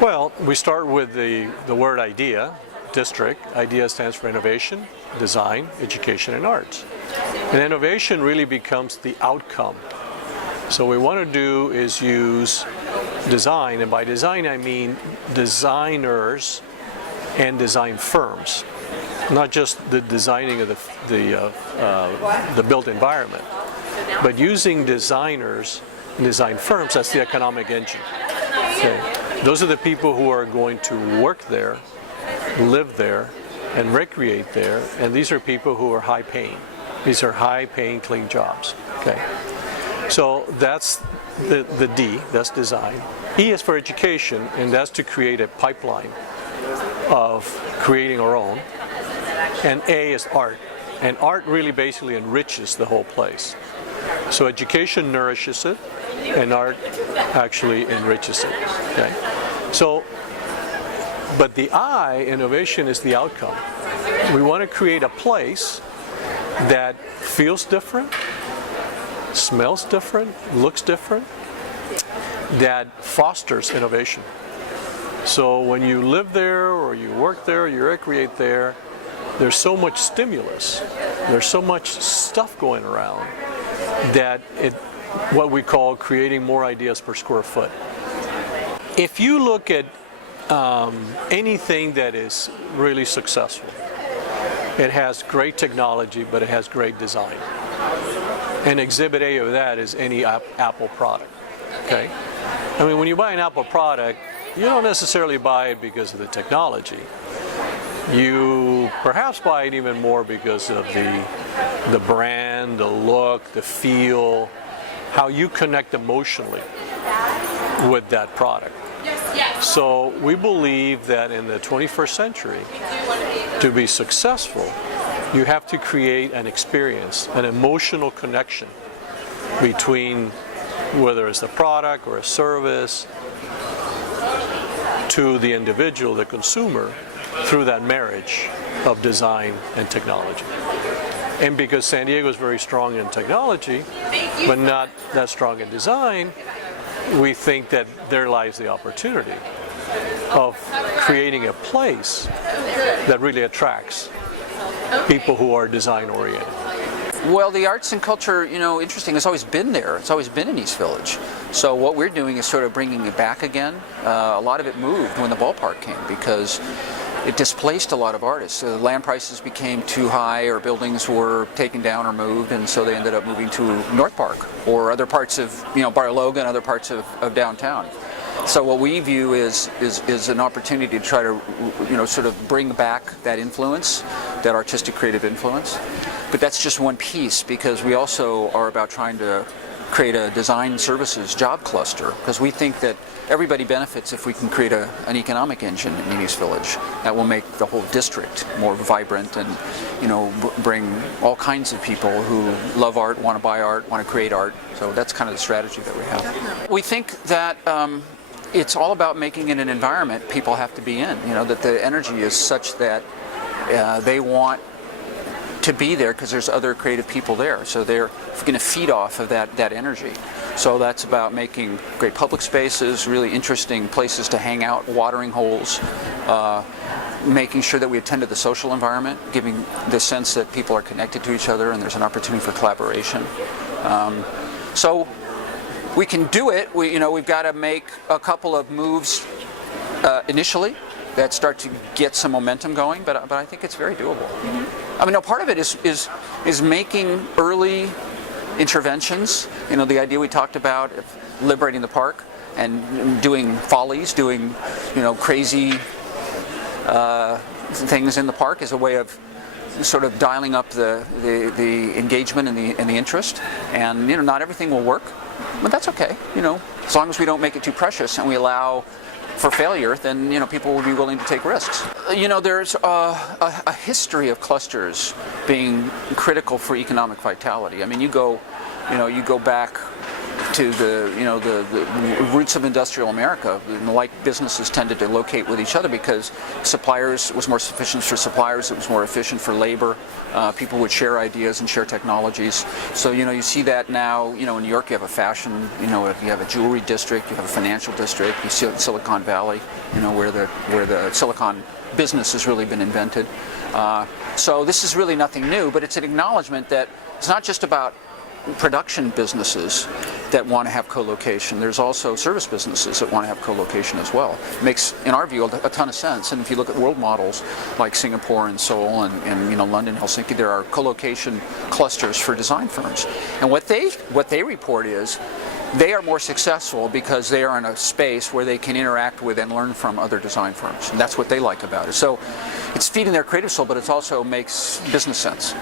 Well, we start with the word IDEA, district. IDEA stands for Innovation, Design, Education, and Arts. And innovation really becomes the outcome. So what we want to do is use design, and by design I mean designers and design firms, not just the designing of the built environment, but using designers and design firms as the economic engine. Okay. Those are the people who are going to work there, live there, and recreate there, and these are people who are high paying. These are high paying, clean jobs. Okay. So that's the D, that's design. E is for education, and that's to create a pipeline of creating our own. And A is art, and art really basically enriches the whole place. So education nourishes it, and art actually enriches it. Okay? So, but the I, innovation, is the outcome. We want to create a place that feels different, smells different, looks different, that fosters innovation. So when you live there or you work there, you recreate there, there's so much stimulus, there's so much stuff going around that what we call creating more ideas per square foot. If you look at anything that is really successful, it has great technology, but it has great design. And Exhibit A of that is any Apple product. Okay? I mean, when you buy an Apple product, you don't necessarily buy it because of the technology. You perhaps buy it even more because of the brand, the look, the feel, how you connect emotionally with that product. So we believe that in the 21st century, to be successful, you have to create an experience, an emotional connection between whether it's a product or a service to the individual, the consumer, through that marriage of design and technology. And because San Diego is very strong in technology, but not that strong in design, we think that there lies the opportunity of creating a place that really attracts people who are design oriented. Well, the arts and culture, interesting, it's always been there. It's always been in East Village. So what we're doing is sort of bringing it back again. A lot of it moved when the ballpark came because it displaced a lot of artists. The land prices became too high, or buildings were taken down or moved, and so they ended up moving to North Park or other parts of, Bar Logan, other parts of downtown. So what we view is an opportunity to try to, sort of bring back that influence, that artistic creative influence. But that's just one piece, because we also are about trying to create a design services job cluster, because we think that everybody benefits if we can create an economic engine in East Village that will make the whole district more vibrant and, bring all kinds of people who love art, want to buy art, want to create art. So that's kind of the strategy that we have. Definitely. We think that it's all about making it an environment people have to be in, that the energy is such that they want to be there because there's other creative people there. So they're going to feed off of that energy. So that's about making great public spaces, really interesting places to hang out, watering holes, making sure that we attend to the social environment, giving the sense that people are connected to each other and there's an opportunity for collaboration. So we can do it. We've got to make a couple of moves initially that start to get some momentum going, but I think it's very doable. Mm-hmm. I mean, part of it is making early interventions. The idea we talked about of liberating the park and doing follies, doing crazy things in the park is a way of sort of dialing up the engagement and the interest. And not everything will work, but that's okay. As long as we don't make it too precious and we allow for failure, then people will be willing to take risks. There's a history of clusters being critical for economic vitality. I mean, you go back to the the roots of industrial America. And like businesses tended to locate with each other because suppliers, it was more sufficient for suppliers, it was more efficient for labor. People would share ideas and share technologies. So you see that now. In New York you have a fashion, you have a jewelry district, you have a financial district. You see it in Silicon Valley, where the Silicon business has really been invented. So this is really nothing new, but it's an acknowledgement that it's not just about production businesses that want to have co-location. There's also service businesses that want to have co-location as well. It makes, in our view, a ton of sense. And if you look at world models like Singapore and Seoul and London, Helsinki, there are co-location clusters for design firms. And what they report is they are more successful because they are in a space where they can interact with and learn from other design firms. And that's what they like about it. So it's feeding their creative soul, but it also makes business sense.